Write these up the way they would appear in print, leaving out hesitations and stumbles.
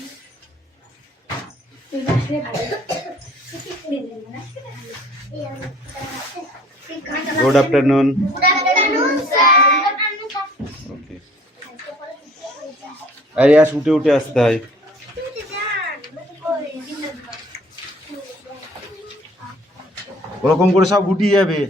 Good afternoon. Good afternoon, sir. Okay. Arias উঠে উঠে আসতে হয়। ওরকম করে সব গুটিয়ে যাবে।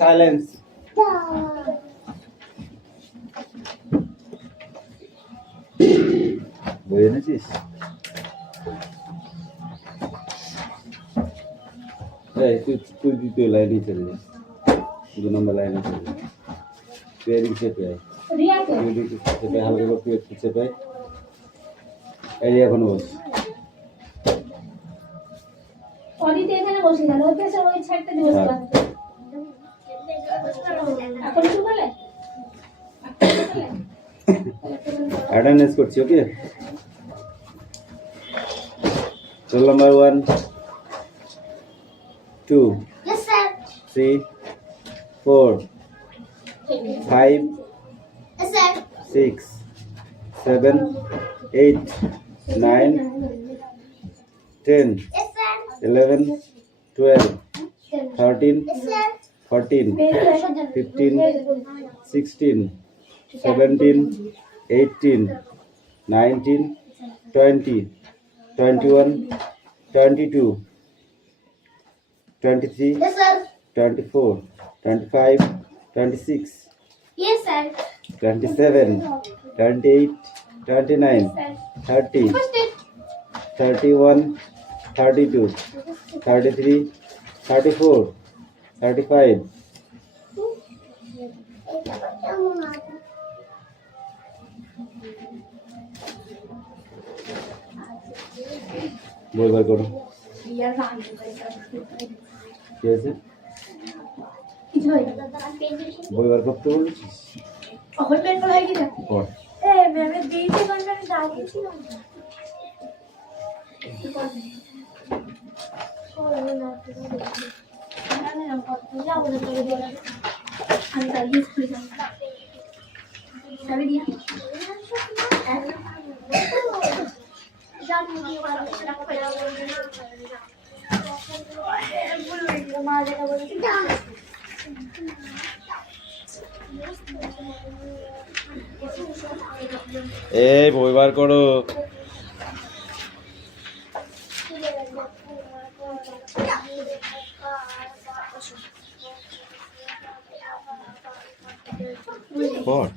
সাইলেন্স। বই এনেছিস? তুই দ্বিতীয় লাইনে চলে যাস, 2 নম্বর লাইনে চলে যাস। তুই এদিকে চেপে আয়, চেপে হালকা করে তুই একটু চেপে এই এখন বস। এখানে বসে গেল, ওই পেছনে ওই ছাড়তে দিয়ে বসে গেল। এখন কি বলে? অ্যাটেন্ডেন্স করছি, okay? Roll number 1 2 Yes, sir. 3 4 5 Yes, sir. 6 7 8 9 10 Yes, sir. 11 12 13 Yes, sir. 14 15 16 17 18 19 20 21 22 23 Yes, sir. 24 25 26 Yes, sir. 27 28 29 30 31 32 33 34 35 বই বার করো। কি আছে? বই বার করতে বলেছিস? পড়। এই বই বার করো। পড়।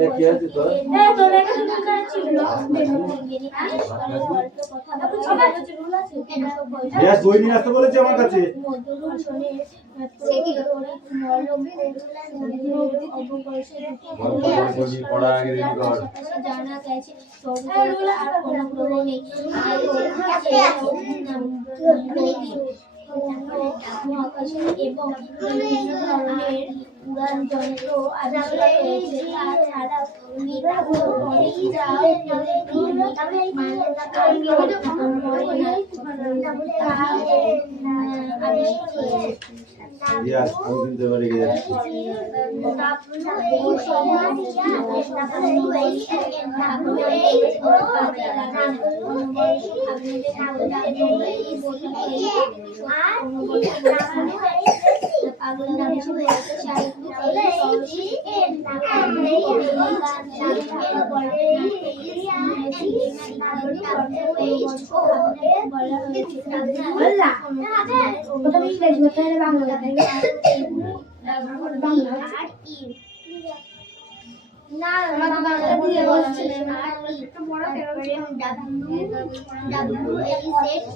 এই কি আছে তোর? গ্যাস বই নিয়ে আসতে বলেছে আমার কাছে। পড়া আগে রেডি কর। জানা গেছে আর কোনো গ্রহ নেই মহাকাশে এবং বিভিন্ন ধরনের উড়ান যন্ত্র আবিষ্কার হয়েছে। তাছাড়াও অনেক ইয়াস আমি কিন্তু এবারে গিয়ে যাচ্ছি।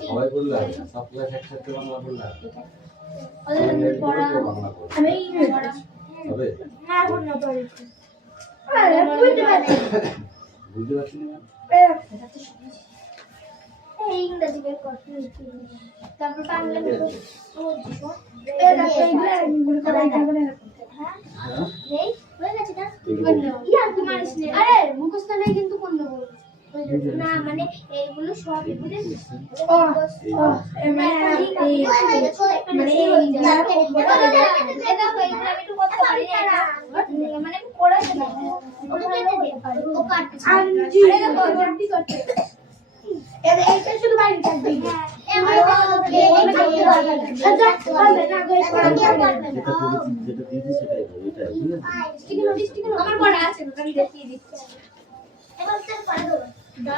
সবাই বললা সব ক্লাস একসাথে বাংলা বললা হবে বুঝতে পারছি না ইংরেজি বের করতে তারপর বাংলা আরে মুখস্থ নেই কিন্তু কোন না মানে এইগুলো সব এগুলো শুধু বাড়ি থাকবে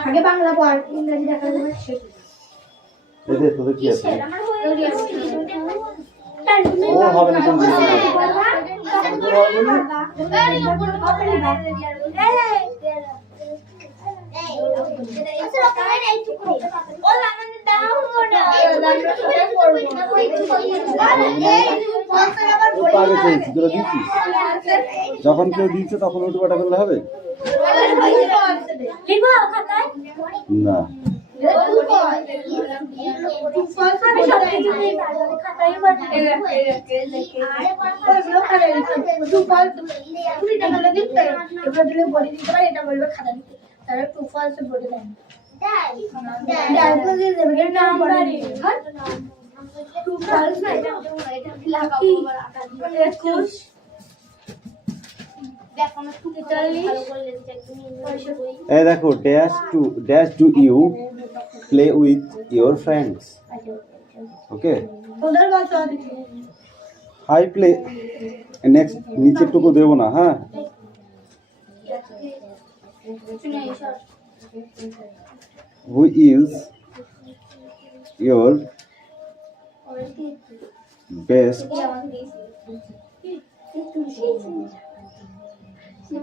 আগে বাংলা পড় ইংরেজি দেখা যাবে এদের তোদের কি আছে ও হবে না কোন যখন কেউ দিচ্ছে তখন উল্টো পাল্টা করলে হবে না এই দেখো dash to you play with your friends okay I play next নিচে টুকু দেব না হ্যাঁ who is your best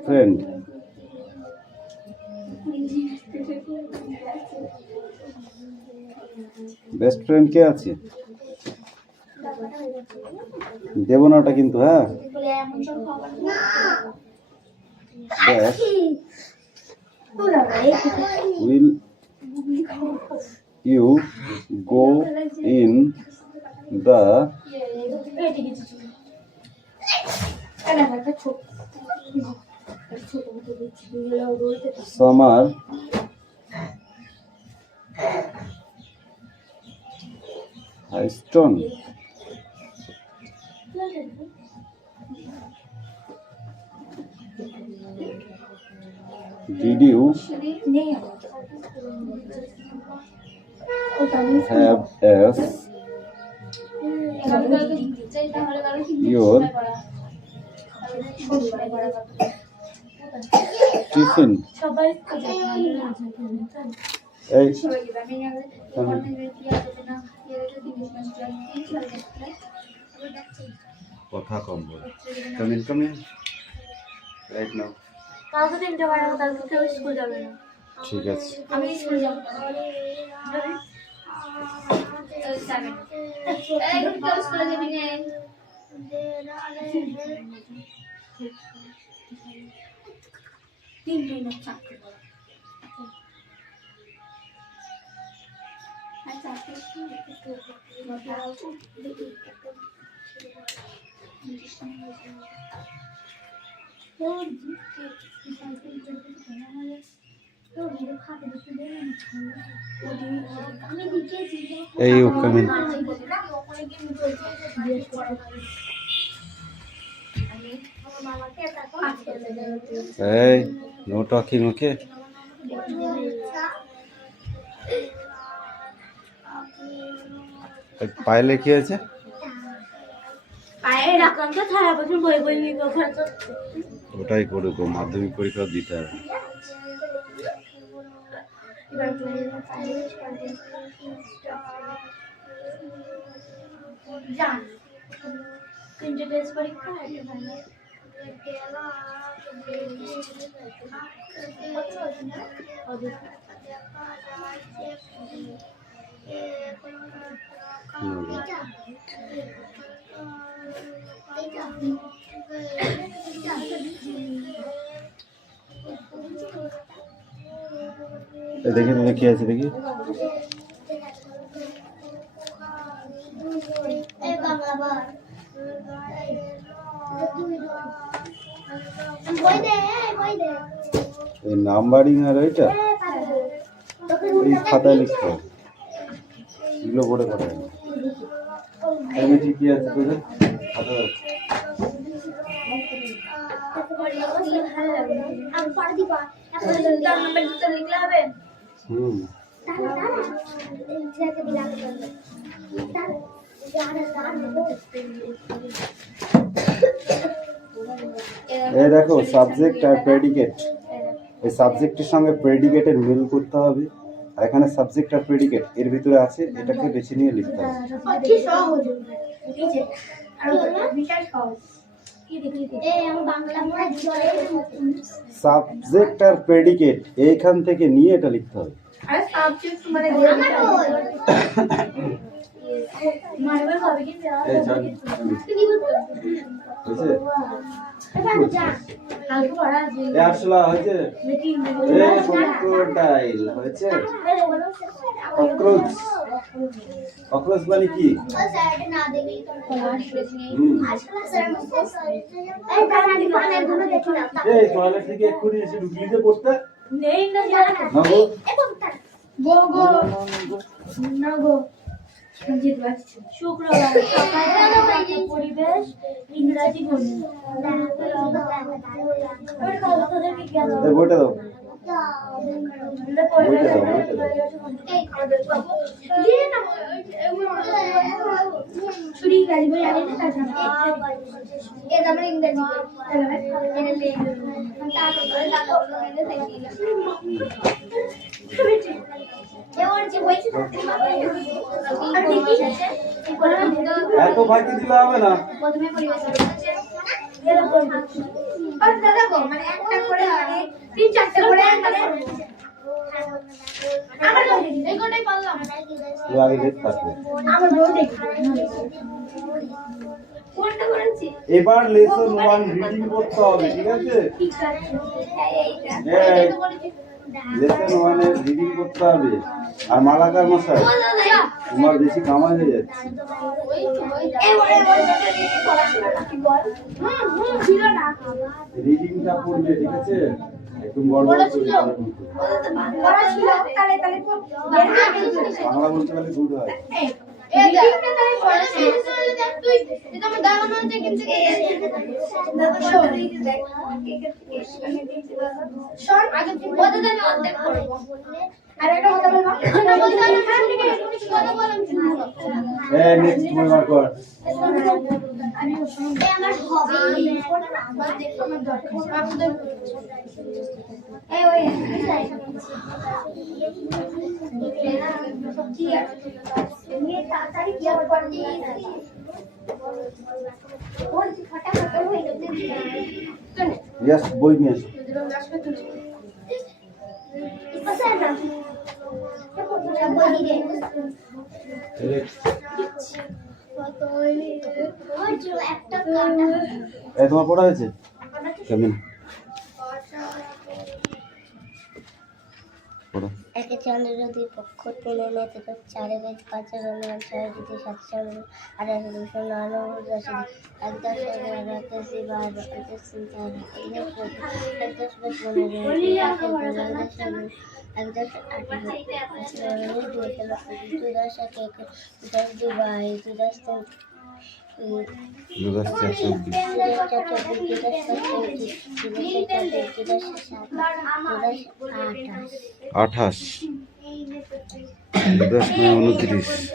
friend best friend কে আছে দেব না ওটা কিন্তু হ্যাঁ will you go in the summer Stone did you have as your tiffin এই কথা কম বল। Come in right now. কালকে 3টে বানাবো, কালকে কেউ স্কুল যাবে না। ঠিক আছে। আমি স্কুল যাব। এই কেউ স্কুলে যাবি না। তিনটে না চারটে। আচ্ছা এই কামিন। এই নো টকিং, ওকে? পায়ে কি আছে? পায়ে রাখলাম তো, সারা বছর বই বই নিয়ে খরচ। ওটাই করুক, মাধ্যমিক পরীক্ষা দিতে হবে। জান 3টে টেস্ট পরীক্ষা দেখি কি আছে, দেখি। এই নাম্বারিং আর এটা এই খাতায় লিখতে হবে, এগুলো বোর্ডে করা হবে। আমি ঠিকই আছে তোদের খাতা আছে। এই দেখো সাবজেক্ট আর প্রেডিকেট, এই সাবজেক্টের সঙ্গে প্রেডিকেটের মিল করতে হবে। আর এখানে সাবজেক্ট আর প্রেডিকেট এর ভিতরে আছে, এটাকে বেছে নিয়ে লিখতে হবে। সাবজেক্ট আর প্রেডিকেট এইখান থেকে নিয়ে এটা লিখতে হবে। ককরোচ মানে কি? টয়লেট থেকে এক্ষুনি এসে ঢুকলি যে পড়তে নেই না গো। শুক্রবার সকালে পরিবেশ ইংরাজি গণিত। বইটা দাও। এত ফাঁকি দিলে হবে না। প্রথমে পরিবেশ মানে একটা করে মানে 3-4টে করে মানে আমার এই কোটাই পারলাম লাগে দেখ থাকবে। আমার বউ দেখি কোনটা করেছি। এবার লেসন 1 রিডিং করতে হবে, ঠিক আছে? ঠিক আছে এইটা এই লেসন 1 এর রিডিং করতে হবে। আর মালাকার মশাই তোমার বেশি কামাই হয়ে যাচ্ছে। রিডিংটা পড়বে, ঠিক আছে? একটু বড় বড় করে বাংলা বলতে গেলে গুড হয়। নেক্সট তোমার কর। আমার হবে এই ওই কি আছে নিয়ে তাড়াতাড়ি কি করতে ওই ফটাফট হয়ে গেছে ইয়াস বই নিয়ে আসো পছন্দ না বই দিয়ে একটা কাটা এই তোমার পড়া হয়েছে কেমন পড়া একে চন্দ্র দুই পক্ষ তিনে মেতে চারে বেদ পাঁচে রঙিন ছয় দিতে সাত চন্দ্র 1899 দশে এক দশ এগারো একাশি 12 21 এক দশ বেশ মনে এক দশ 18 দুই দশ এক এক দশ দুই 22 দুই দশ তিন 28 10 9 29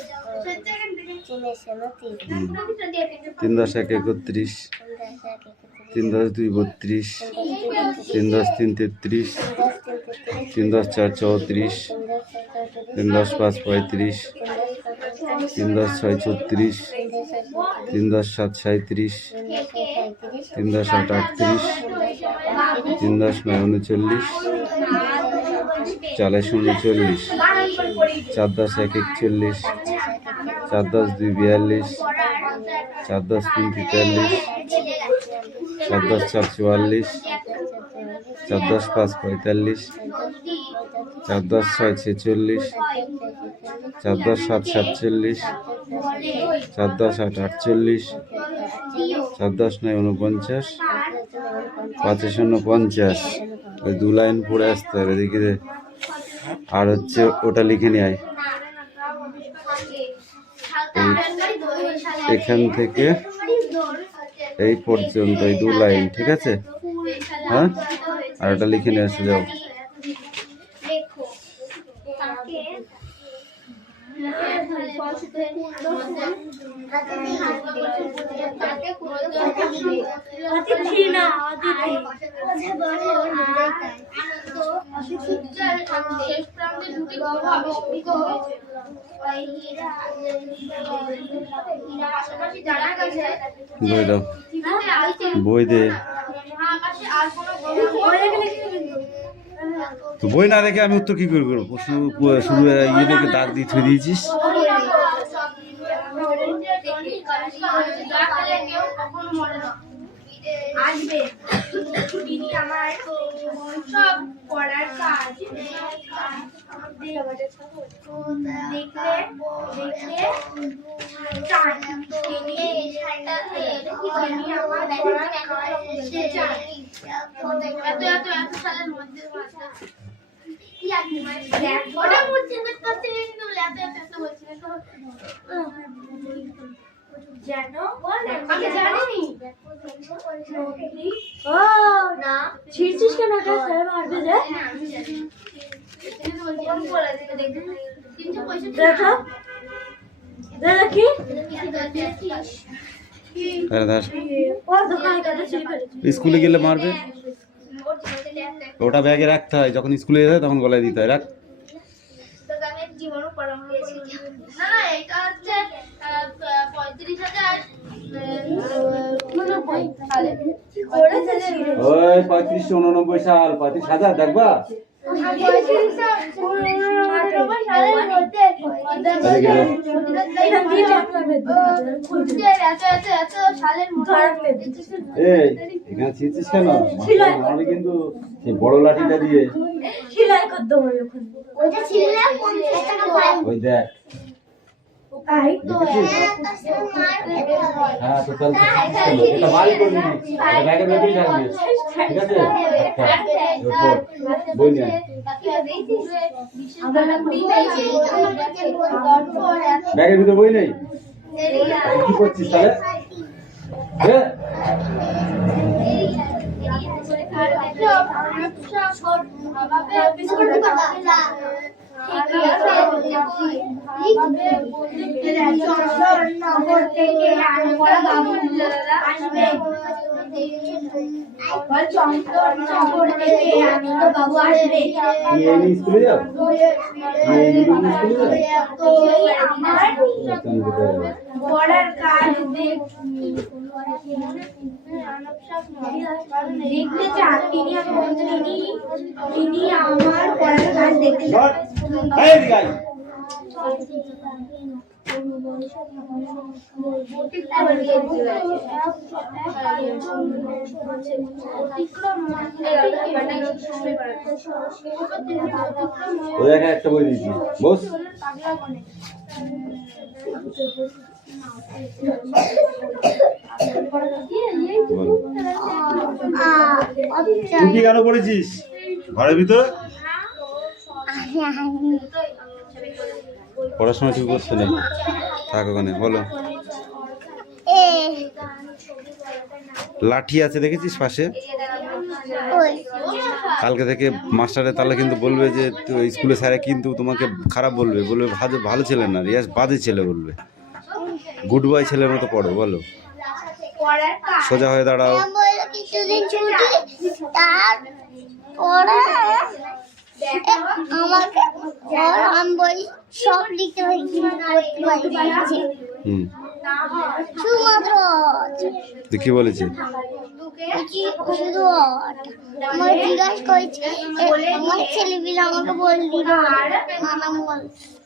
3 10 1 31 3 10 2 32 3 10 3 33 3 10 4 34 3 10 5 35 3 10 6 34 3 10 7 37 3 10 8 38 3 10 9 39 40 39 4 10 1 41 4 10 2 42 4 10 3 43 4 10 4 44 4 10 5 45 4 10 6 46 4 10 7 47 4 10 8 48 4 10 9 49 5 0 50 ওই 2 লাইন পড়ে আসতে হবে দেখি রে আর হচ্ছে ওটা লিখে নিয়ে আয় এখান থেকে এই পর্যন্ত এই 2 লাইন ঠিক আছে হ্যাঁ আর ওটা লিখে নিয়ে আসতে যাও বই দাও বই দে তো বই না দেখে আমি উত্তর কি করে করবো শুধু ইয়ে দেখে দাগ দিয়ে থুয়ে দিয়েছিস আসবে দিদি আমার সব পড়ার কাজ দেখলে সালের মধ্যে ওটা বলছি জানো আমি জানিনি ও না ছিড়ছিস কেন এটা স্যার মারবে যে না আমি জানি তুমি বলছি আমি বলে দিতে দেখতে 365 দেখো দেখি আরে দাস ওর দোকানে কাটা ছিড়ে ফেলেছে স্কুলে গেলে মারবে ওটা ব্যাগে রাখতে হয় যখন স্কুলে যেতে হয় তখন গলায় দিতে হয় রাখ তো আমি জীবনও পড়ানো হয়েছে না না এটা হচ্ছে 35,000 সালে ওই 3589 সাল 35,000 দেখবা এই এখানে ছিঁড়ছিস কেন আমি কিন্তু সেই বড় লাঠিটা দিয়ে সেলাই করতে হবে ওখানে ওইটা ছিড়লে 50 টাকা পাই ওই দেখ তাই তো হ্যাঁ তো চল এটা বাড়ি করে নিবি এটা ব্যাগের ভেতরেই থাকবে ঠিক আছে এরপর বই নিয়ে ব্যাগের ভিতরে বই নেই কি করছিস তাহলে হ্যাঁ চন্দননগর থেকে আমার বাবু আসবে। চন্দননগর থেকে আমার বাবু আসবে। স্কুলে যাও পড়ার কাজ দেখতে চান, তিনি আমার পড়ার কাজ দেখতে চান। একটা বই দিয়েছি বস টুপি কেন পড়েছিস ঘরের ভিতরে? পড়াশোনা ঠিক করছে না থাক ওখানে বলো লাঠি আছে দেখেছিস পাশে কালকে থেকে মাস্টারের তাহলে কিন্তু বলবে যে স্কুলে স্যারে কিন্তু তোমাকে খারাপ বলবে বলবে ভালো ছেলে না রিয়াজ বাজে ছেলে বলবে গুড বয় ছেলের মতো পড়ো বলো সোজা হয়ে দাঁড়াও কিছুদিন ছুটি তারপরে আমাকে আমি বলি সব লিখতে পারি শুধুমাত্র কি বলেছে শুধু আমার জিজ্ঞাসা করেছে আমার ছেলেপিলে আমাকে বল দিল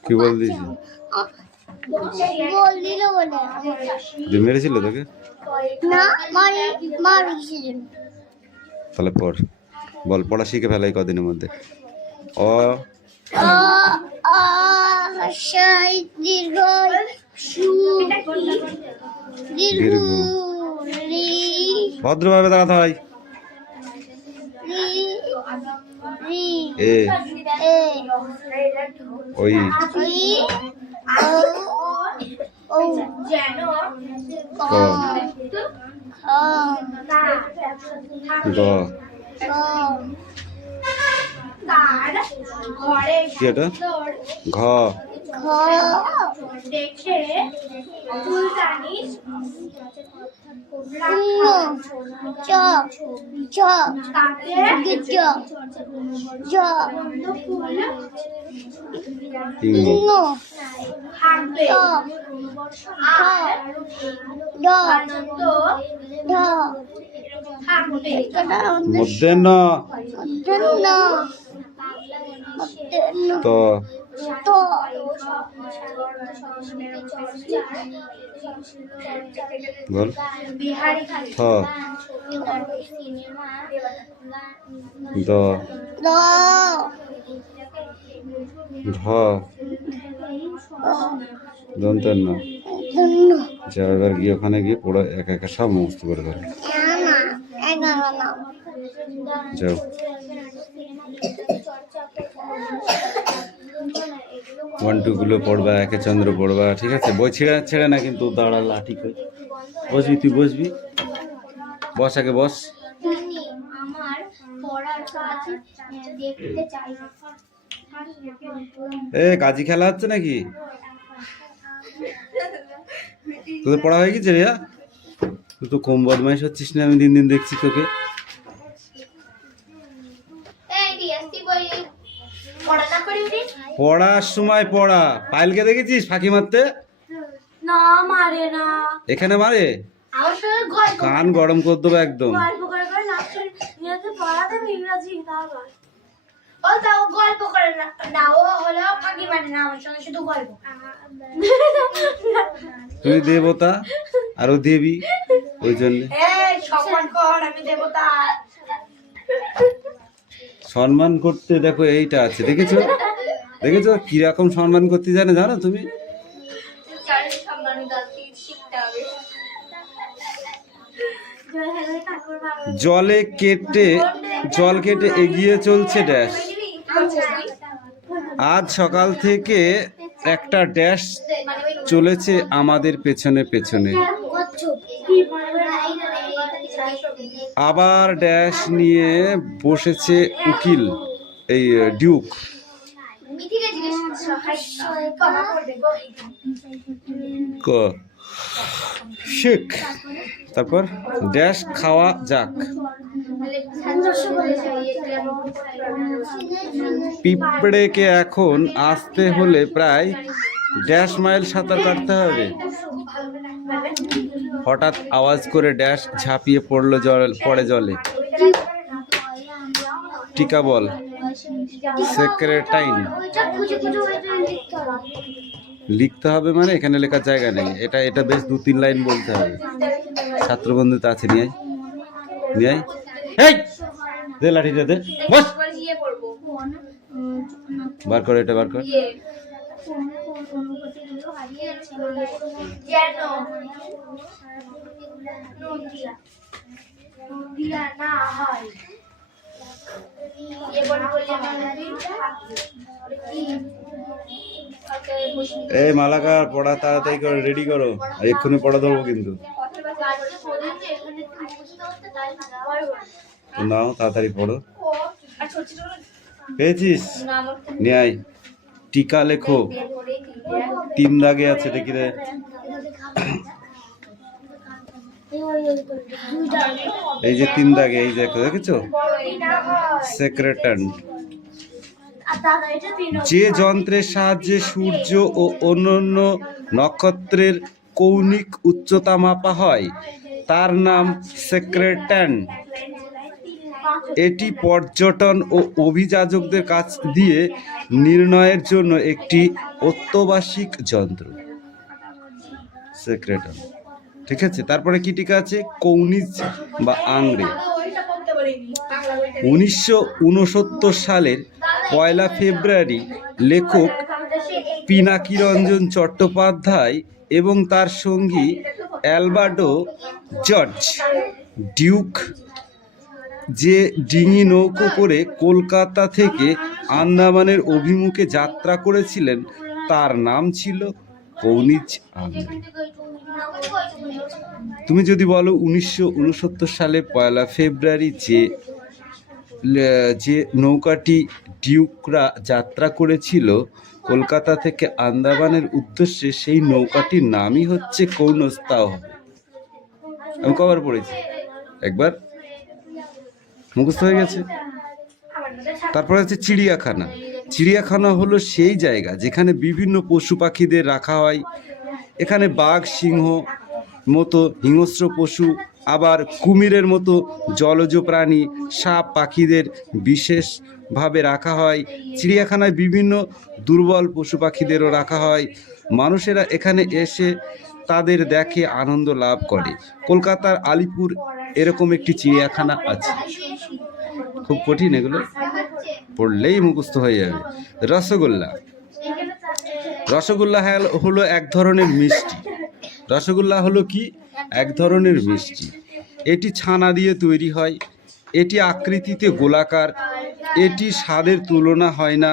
কি বল দিয়েছে বল দিল বলে মেরেছিল তোকে না মার কিসের জন্য তাহলে পড় বল পড়া শিখে ফেলাই কদিনের মধ্যে অ দীর্ঘ ভদ্রভাবে দাঁড়াতে হয় এ ওই গ কি এটা ঘ দেখে মধ্যে ন তো বল থ দ ধ দন্তের ন যা এবার গিয়ে ওখানে গিয়ে পড়া একা একা সব মুখস্থ করে ফেলে যাও ওয়ান টু গুলো পড়বা একে চন্দ্র পড়বা ঠিক আছে বই ছেড়ে না কিন্তু দাঁড়া লাঠি কই বসবি তুই বসবি বস আগে বস আমার পড়ার কাজ দেখতে চাই এ কাজি খেলা হচ্ছে নাকি তোদের পড়া হয়ে গেছে রিয়া তুই তো কম বদমাইশ হচ্ছিস না আমি দিন দিন দেখছি তোকে পড়ার সময় পড়া পায়েলকে দেখেছিস ফাঁকি মারতে না মারে না এখানে মারে আমার সঙ্গে গল্প কান গরম করে দেবো একদম করে লাস্টে নিয়েতে পড়াতে ইংরেজি তাও ও তাও গল্প করে না ও হলো ফাঁকি মানে না আমার সঙ্গে শুধু গল্প তুই দেবতা আর ও দেবী ওই জন্য এই সম্মান কর আমি দেবতা সম্মান করতে দেখো এইটা আছে দেখেছো দেখেছো কিরকম সম্মান করতে জানো তুমি জল কেটে এগিয়ে চলছে ড্যাশ আজ সকাল থেকে একটা ড্যাশ চলেছে আমাদের পেছনে পেছনে আবার ড্যাশ নিয়ে বসেছে উকিল এই ডিউক ক শেখ। তারপর ড্যাশ খাওয়া যাক। পিঁপড়েকে এখন আসতে হলে প্রায় ড্যাশ মাইল সাঁতার কাটতে হবে। হঠাৎ আওয়াজ করে ড্যাশ ঝাঁপিয়ে পড়ে জলে। টিকা বল। সেক্রেটাইন। লিখতে হবে মানে এখানে লেখার জায়গা নেই, এটা বেশ 2-3 লাইন বলতে হবে। ছাত্রবন্ধুতে আছে, নিয়ে আয় দে লাঠিটা দে, বস। বার কর, এটা বার কর। এই মালাকার, পড়া তাড়াতাড়ি করে রেডি করো, এক্ষুনি পড়া ধরবো কিন্তু। নাও তাড়াতাড়ি পড়ো। পেয়েছিস? নিয়ে আয়। টিকা লেখো। 3 দাগে আছে, দেখি রে। এই যে 3 দাগে, এই দেখো, দেখেছো? সেক্রেটান্ট। যে যন্ত্রের সাহায্যে সূর্য ও অন্যান্য নক্ষত্রের কৌণিক উচ্চতা মাপা হয় তার নাম সেক্রেটান্ট। এটি পর্যটন ও অভিযাজকদের কাছ দিয়ে নির্ণয়ের জন্য একটি অত্যাবশ্যক যন্ত্র। সেক্রেটান্ট, ঠিক আছে। তারপরে কি টিকা আছে? কৌণিজ বা আংড়ে। 1969 সালের 1 ফেব্রুয়ারি লেখক পিনাকিরঞ্জন চট্টোপাধ্যায় এবং তার সঙ্গী অ্যালবার্টো জর্জ ডিউক যে ডিঙি নৌকো করে কলকাতা থেকে আন্দামানের অভিমুখে যাত্রা করেছিলেন তার নাম ছিল কৌণিজ আংড়ে। তুমি যদি বলো 1969 সালে 1 ফেব্রুয়ারি যে নৌকাটি ডিউকরা যাত্রা করেছিল কলকাতা থেকে আন্দামানের উদ্দেশ্যে, সেই নৌকাটির নামই হচ্ছে কৌনস। তাও হবে। আমি কবার পড়েছি? একবার মুখস্থ হয়ে গেছে। তারপরে হচ্ছে চিড়িয়াখানা। চিড়িয়াখানা হলো সেই জায়গা যেখানে বিভিন্ন পশু পাখিদের রাখা হয়। এখানে বাঘ, সিংহ মতো হিংস্র পশু, আবার কুমিরের মতো জলজ প্রাণী, সাপ, পাখিদের বিশেষভাবে রাখা হয়। চিড়িয়াখানায় বিভিন্ন দুর্বল পশু পাখিদেরও রাখা হয়। মানুষেরা এখানে এসে তাদের দেখে আনন্দ লাভ করে। কলকাতার আলিপুর এরকম একটি চিড়িয়াখানা আছে। খুব কঠিন, এগুলো পড়লেই মুখস্থ হয়ে যাবে। রসগোল্লা। রসগোল্লা হলো এক ধরনের মিষ্টি। রসগোল্লা হলো কি? এক ধরনের মিষ্টি। এটি ছানা দিয়ে তৈরি হয়। এটি আকৃতিতে গোলাকার। এটি স্বাদের তুলনা হয় না।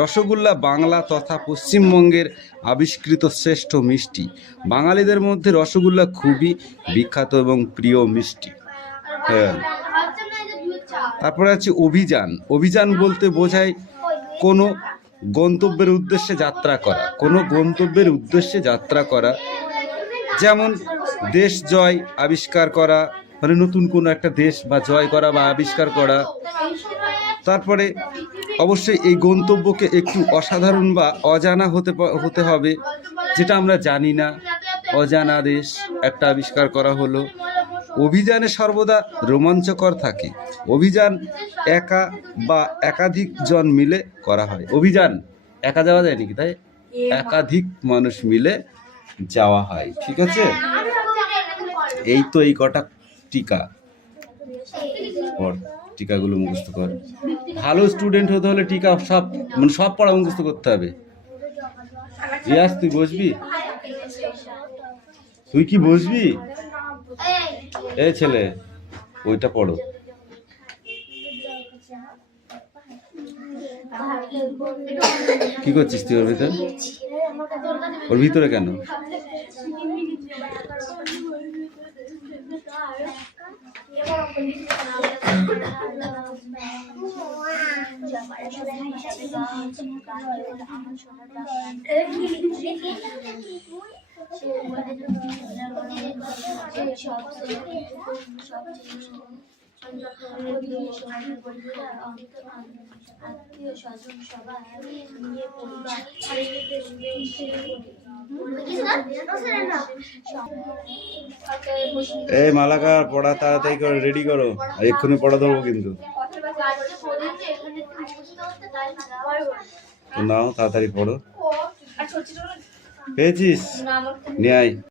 রসগোল্লা বাংলা তথা পশ্চিমবঙ্গের আবিষ্কৃত শ্রেষ্ঠ মিষ্টি। বাঙালিদের মধ্যে রসগোল্লা খুবই বিখ্যাত এবং প্রিয় মিষ্টি। হ্যাঁ। তারপরে আছে অভিযান। অভিযান বলতে বোঝায় কোনো গন্তব্যের উদ্দেশ্যে যাত্রা করা। কোনো গন্তব্যের উদ্দেশ্যে যাত্রা করা, যেমন দেশ জয়, আবিষ্কার করা, মানে নতুন কোনো একটা দেশ বা জয় করা বা আবিষ্কার করা। তারপরে অবশ্যই এই গন্তব্যকে একটু অসাধারণ বা অজানা হতে হবে, যেটা আমরা জানি না। অজানা দেশ একটা আবিষ্কার করা হলো। অভিযানে সর্বদা রোমাঞ্চকর থাকে। অভিযান একা বা একাধিক জন মিলে করা হয়। অভিযান একা যাওয়া যায় নাকি? তাই একাধিক মানুষ মিলে যাওয়া হয়। ঠিক আছে, এই তো এই কটা টিকা। টিকাগুলো মুখস্থ কর। ভালো স্টুডেন্ট হতে হলে টিকা সব পড়া মুখস্থ করতে হবে। রিয়াজ, তুই বসবি? তুই কি বসবি? এই ছেলে, ওইটা পড়ো। কি করছিস তুই ওর ভিতরে? ওর ভিতরে কেন? আত্মীয় স্বজন সবাই নিয়ে পরিবার এই মালাকার পড়া তাড়াতাড়ি করে রেডি করো, এক্ষুনি পড়া ধরবো কিন্তু। তো নাও তাড়াতাড়ি পড়ো। পেয়েছিস? নিয়ে আয়।